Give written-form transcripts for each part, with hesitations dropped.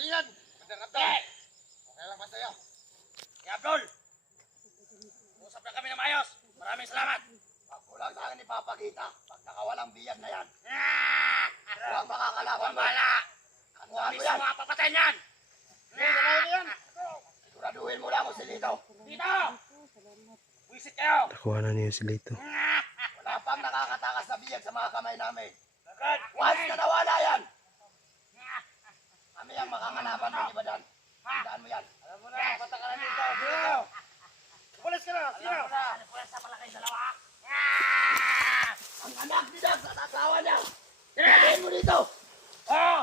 galingan. Okay lang ba sa'yo? Kaya Abdul, usap na kami na maayos. Maraming salamat. Huwag ko lang sa akin ipapakita pag nakawalang biyag na yan. Huwag makakalaban mo. Huwag mismo ang papatay niyan. Siguraduhin mo lang ako si Lito. Lito! Wisit kayo! Nakuha na niya si Lito. Wala pang nakakatakas sa biyag sa mga kamay namin. Once na nawala yan, kami ang makakalaban ng iba dyan. Tandaan mo yan. Alam mo na, patakaran dito. Sino? Pulis ka na. Sino? Alam mo na, pulis sa malaki dalawa. Ang anak ni Dax at asawa niya. Tinahin mo dito. Oo.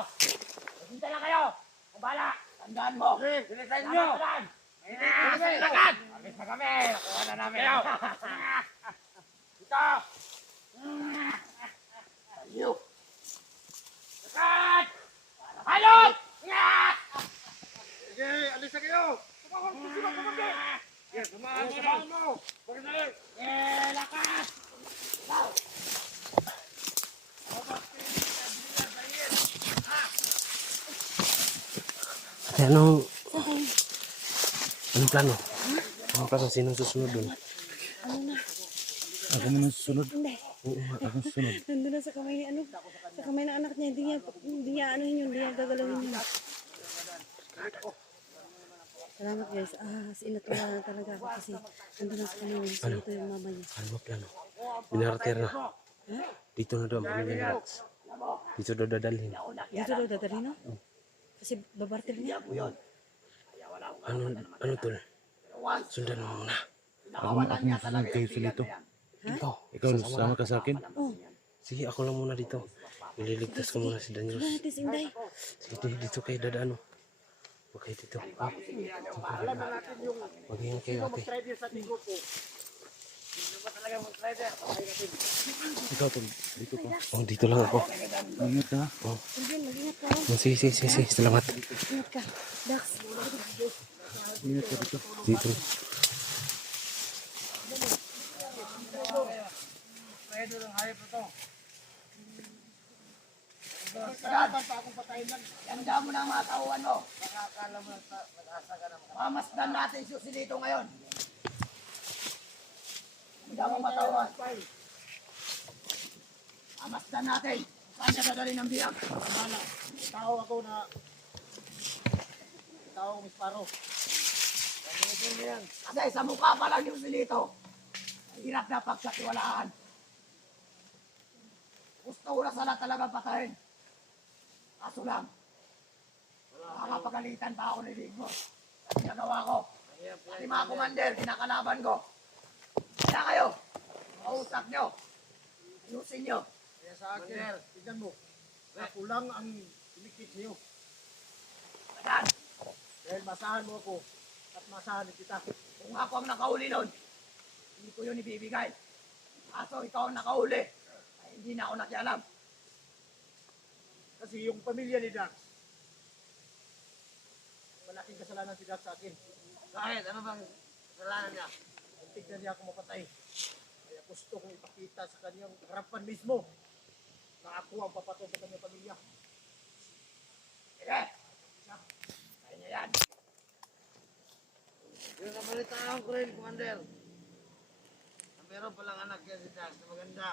Maghintay lang kayo. Kumbala. Tandaan mo. Bilisan nyo. Bilisan. Alis na kami. Nakuha na namin. Kayo. Dito. Tayo. Lisan. Halot. Sige, alis na kayo! Sumahon ko sila, kumandi! Sige, samahan mo! Pagdali! Lakas! Anong plano? Anong plano? Sinong susunod dun? Ako muna susunod. Hindi. Ako susunod. Nandun na sa kamay ni sa kamay ng anak niya. Hindi niya gagalawin yun. Salamat guys. Sinatuwa na talaga ako kasi nandun na sa kamay niya. So ito yung mama niya. Ano ba plano? Binarater na. Dito na daw ang pamilya ni Dax. Dito daw dadalhin. Dito daw dadali, no? Kasi babarter niya. Ano tol? Sundan mo muna. Ako susunod kayo sa Lito. Ikaw, sama ka sa akin? Sige, ako lang muna dito. Ililigtas ko muna si Daniel. Tis Inday. Sige, dito kayo dadaan. Huwag kayo dito. Mag-ingat kayo, ate. Ikaw, tol. Dito ka. Oh, dito lang ako. Ingat ka. Mag-ingat ka. Sige. Salamat. Ingat ka. Dax. Ingat ka dito. Dito. Ganda mo na ang mga tauhan mo. Mamasdan natin si Lito ngayon. Ganda mo matauhan. Mamasdan natin. Saan ka dadali ng biyag? Tao ako na... Tao Miss Paro. Kasi sa mukha pa lang yung si Lito. Hirap na pagkatiwalaan. Gusto ko na sana talagang patayin. Kaso lang, nakakapagalitan pa ako ni Ligmo. At ginagawa ko. Pati mga commander, kinakalaban ko. Kaya kayo, mausap nyo. Ayusin nyo. Kaya sa akin, tignan mo. Ako lang ang pinikit niyo. Ayan, Dahil masahan mo ako at masahan kita. kung ako ang nakauli nun, hindi ko yun ibibigay. Kaso ikaw ang nakauli, ay hindi na ako nakialam. Kasi yung pamilya ni Dax, malaking kasalanan si Dax sa akin. Kahit ano bang kasalanan niya? Muntik na niya ako mapatay. Kaya gusto kong ipakita sa kanyang harapan mismo na ako ang papatay sa kanyang pamilya. Sige, kaya niya yan. Yung nabalitaan ko rin, Commander. Meron palang anak yan si Dax na maganda.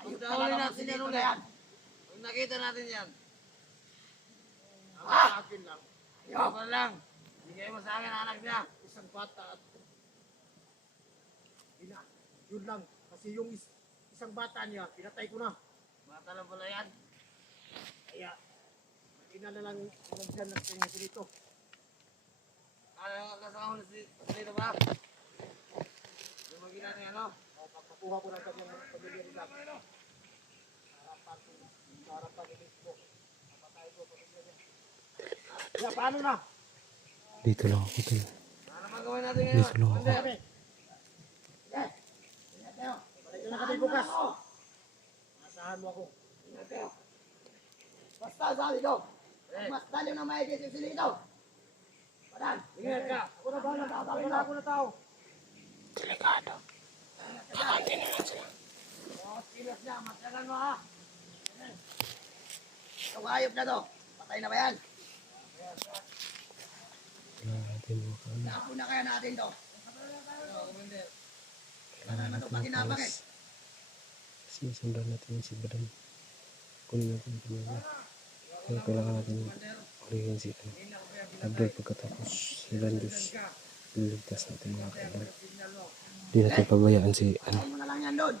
Ayos Pagdahuli talaga natin si yan Lito ulit. na yan. Pag nakita natin yan, Ang sa akin lang, Ayos. pa lang. Bigay mo sa akin ang anak niya. isang bata at yun lang. Kasi yung isang bata niya, pinatay ko na. Bata lang pala yan. Kaya, ina na lang nandiyan ng kanya dito. Ano yung kasama mo dito ba? Yung magina niya, ano? Pagpakuha ko ng kanyang pamilya nila. Harapan ni Lisbo. Napatay ko pamilya niya. Kaya paano na? Dito lang ako, tol. Ano naman gawin natin ngayon? Dito lang ako. Commander, Sige, ingat kayo. Balik na kami bukas. Masahan mo ako. Ingat kayo. Basta sabi ko, mas dali na maigit yung si Lito. Padan, Ingat ka. Ako na ba? Ako na tao. Delikado. Bakante naman sila. kilos niya, matyagan mo ha. Itong hayop na to, Patay na ba yan? Kailangan natin makaano. Napo na kaya natin to. Kailangan natin makalas. Kasi sundan natin si Badan. Kunin natin yung pamilya. Kaya kailangan natin ulihin si Abdul pagkatapos si Landus. Liligtas natin mga kailan. Hindi natin pabayaan si Parilin mo na lang yan doon.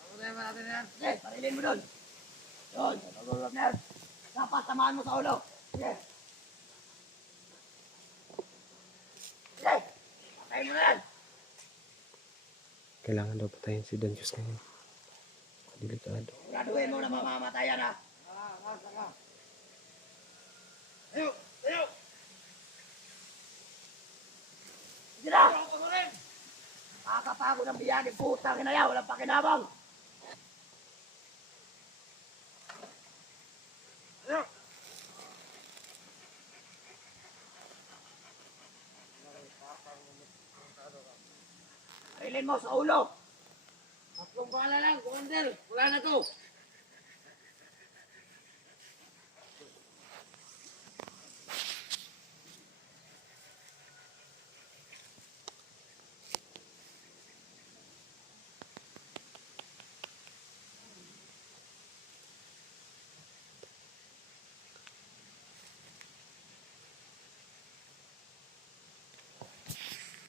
Pagkutayin ba natin yan? Sige, parilin mo doon. Doon, sa tulog na yan. Dapat tamaan mo sa ulo. Sige. Sige, patayin mo na yan. Kailangan daw patayin si Danjus ngayon. Delikado. Siguraduhin mo na mamamatayan ha. Tayo! Tayo! Sige na! Makakapagod ang biyahe, putang ina yan, walang pakinabang. Parilin mo sa ulo. Tatlong bala lang, Commander. Wala na to.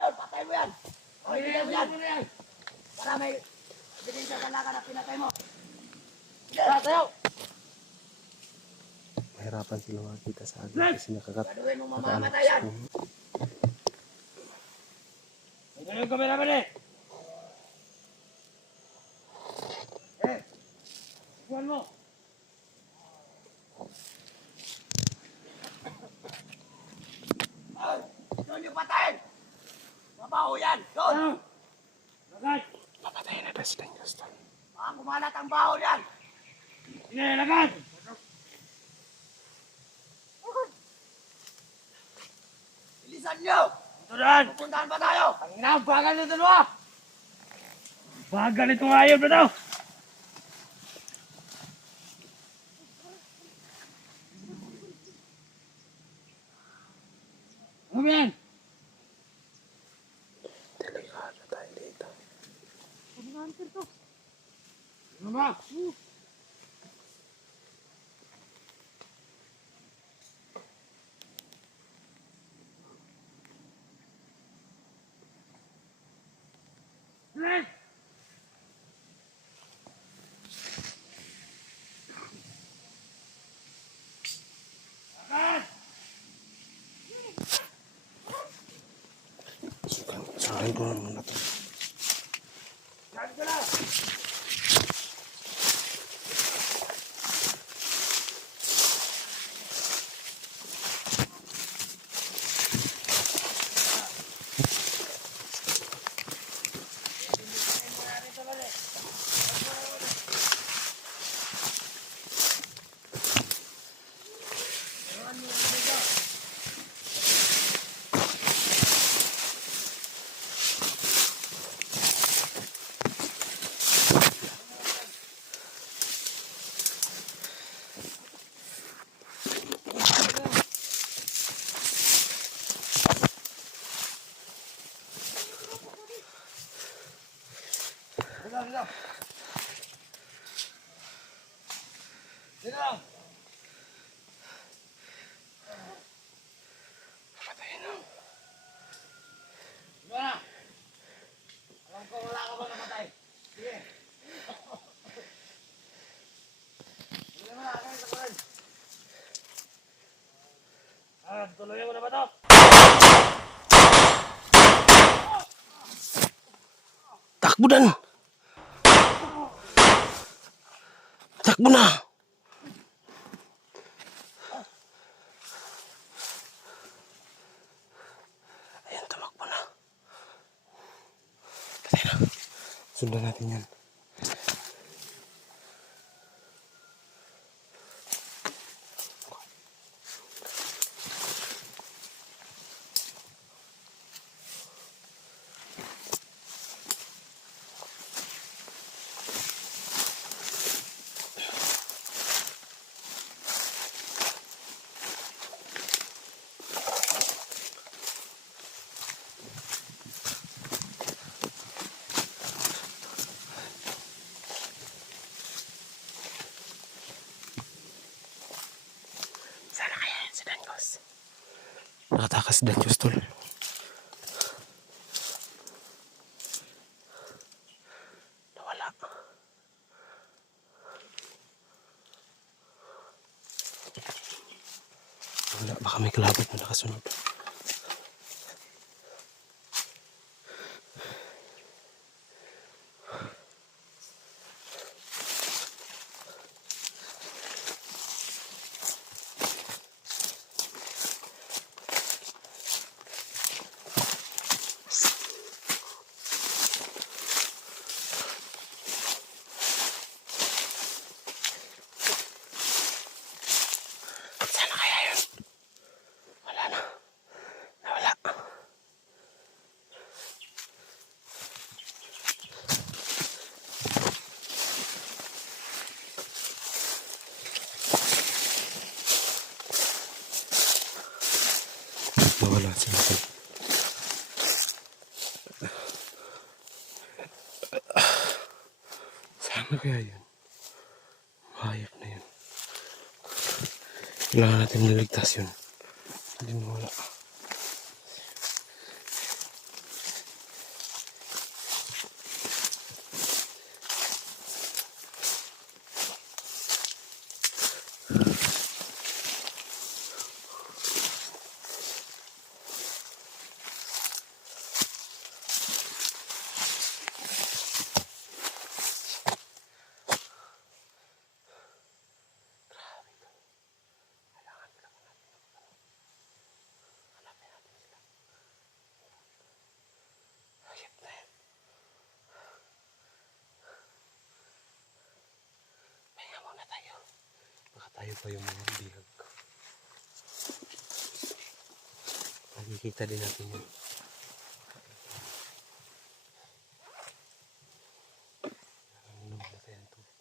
Patay mo yan. Okay, bigay mo yan. Para may ebidensya talaga na pinatay mo. Sige, tayo. Mahirapan sila makakita sa agad kasi Siguraduhin mo mamamatayan. Ito yung cameraman eh. Iwan mo. Doon yung patayin. Mabaho yan. Doon. Lagay. Papatayin na daw si Danjus. Baka kumalat ang baho yan. Sige, lagay. Bilisan nyo. Ito daan. Pupuntahan pa tayo. Ang ina, bagal nito dalawa. Bagal itong ayaw na daw. Ano ba yan? Delikado tayo dito. Ano ba? Hey! Sundan ko naman na ito. Dito lang. Papatayin na. Diba na? Alam ko wala ka ba namatay? Sige. Sige mo na, kaya sa kulan. Tuloy mo na ba ito? Takbo dan! Takbo na! Ayan, tumakbo na. Patay na. Sundan natin yan. Nakatakas dan Diyos tol. Nawala. Wala, baka may kalabot na nakasunod. Sana kaya yun? Wala na. Nawala. Nawala sila tol. Sana kaya yun? Hayop na yun. Kailangan natin niligtas yun. Hindi nawala. Hayop na yun. Pahinga muna tayo. Baka tayo pa yung mga bihag. Makikita din natin yun. Inom na tayo ng tubig.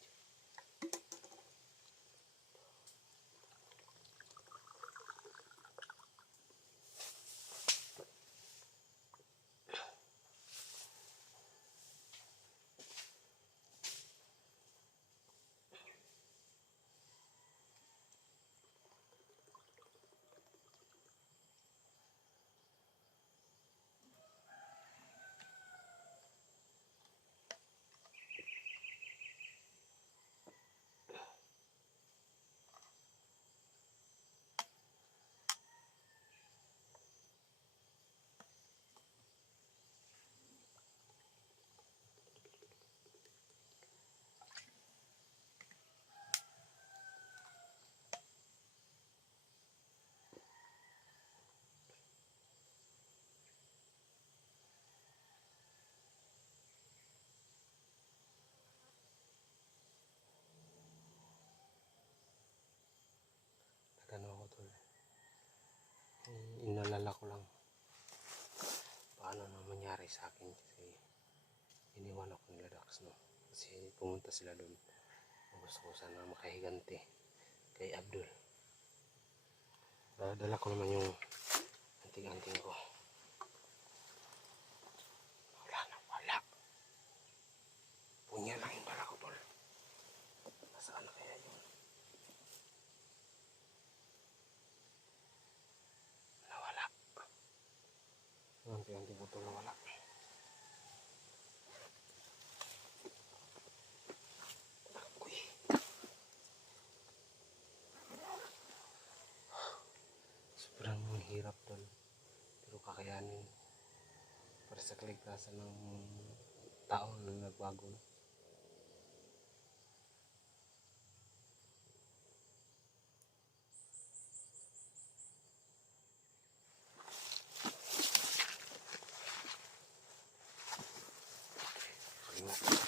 Nagano ako tol. Inalala ko lang paano na mangyari sa akin kasi iniwan ako nila Dax, no? Kasi pumunta sila doon. Gusto ko sana makahiganti kay Abdul. Dala ko naman yung anting-anting ko. Wala na, wala. Punya lang yung bala ko tol. Nasaan na kaya yun? Nawala. Anting-anting ko tol nawala. Sobrang hirap tol, pero kakayanin para sa kaligtasan ng tao na nagbago. Kalimut.